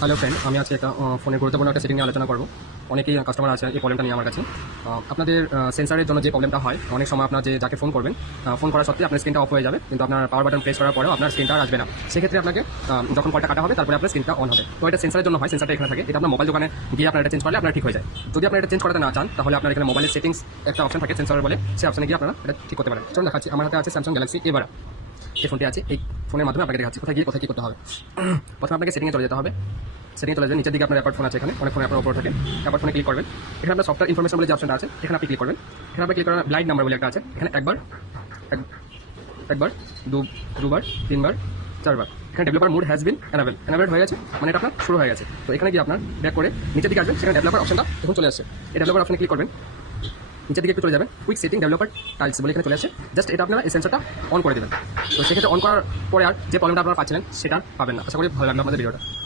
Hello friend, আমি আজকে একটা ফোনের গুরুত্বপূর্ণ একটা সেটিং নিয়ে আলোচনা করব। অনেকেই কাস্টমার আছে এই প্রবলেমটা নিয়ে আমার কাছে। আপনাদের সেন্সারের জন্য যে প্রবলেমটা হয়, অনেক সময় আপনার যাকে ফোন করবেন, ফোন করা সত্ত্বে আপনার স্ক্রিনটা অফ হয়ে যাবে, কিন্তু আপনার পাওয়ার বাটন প্রেস করার পরেও আপনার স্ক্রিনটা আর আসবে না। সেক্ষেত্রে আপনাকে যখন কলটা কাটা হবে তারপরে আপনার স্ক্রিনটা অন হবে। তো এটা সেন্সারের জন্য হয়, সেন্সারটা এখানে থাকে। এটা আপনার মোবাইল দোকানে গিয়ে আপনার এটা চেঞ্জ করলে আপনার ঠিক হয়ে যায়। যদি আপনার এটা চেঞ্জ করাতে না চান, তাহলে আপনার এখানে মোবাইলের সেটিংস একটা অপশন থাকে সেন্সার বলে, সেই অপশনে গিয়ে আপনারা এটা ঠিক করতে পারেন। চলুন দেখাচ্ছি। আমার হাতে আছে স্যামসাং গ্যালাক্সি A12। এই ফোনটি আছে, এই ফোনের মাধ্যমে আপনাকে দেখাচ্ছি কোথায় গিয়ে কোথায় কী করতে হবে। প্রথমে আপনাকে সেটিংয়ে চলে যেতে হবে। সেটিংয়ে চলে যাবেন, নিচের দিকে আপনার অ্যাপার্ট ফোন আছে, এখানে অনেক ফোনে আপনার উপরে থাকে। অ্যাপার্ট ফোনে ক্লিক করবেন। এখানে আপনার সফটওয়্যার ইনফরমেশন বলে যে অপশনটা আছে, এখানে আপনি ক্লিক করবেন। এখানে আপনি ক্লিক করেন ব্লাইন্ড নাম্বার বলে একটা আছে, এখানে একবার দুবার তিনবার চারবার। এখানে developer mode has been enable হয়ে গেছে, মানে এটা আপনার শুরু হয়ে গেছে। তো এখানে গিয়ে আপনার ব্যাক করে নিচের দিকে আসবেন, সেখানে ডেভেলপার অপশনটা এখন চলে আসছে। এই ডেভেলপার অপশনে ক্লিক করবেন, নিচের দিকে একটু চলে যাবেন, কুইক সেটিং ডেভেলপার টাইলস বলে এখানে চলে আসছে। জাস্ট এটা আপনারা এই সেন্সারটা অন করে দেবেন। তো সেক্ষেত্রে অন করার পরে আর যে প্রবলেমটা আপনারা পাচ্ছিলেন সেটা পাবেন না। আশা করি ভালো লাগবে আমাদের ভিডিওটা।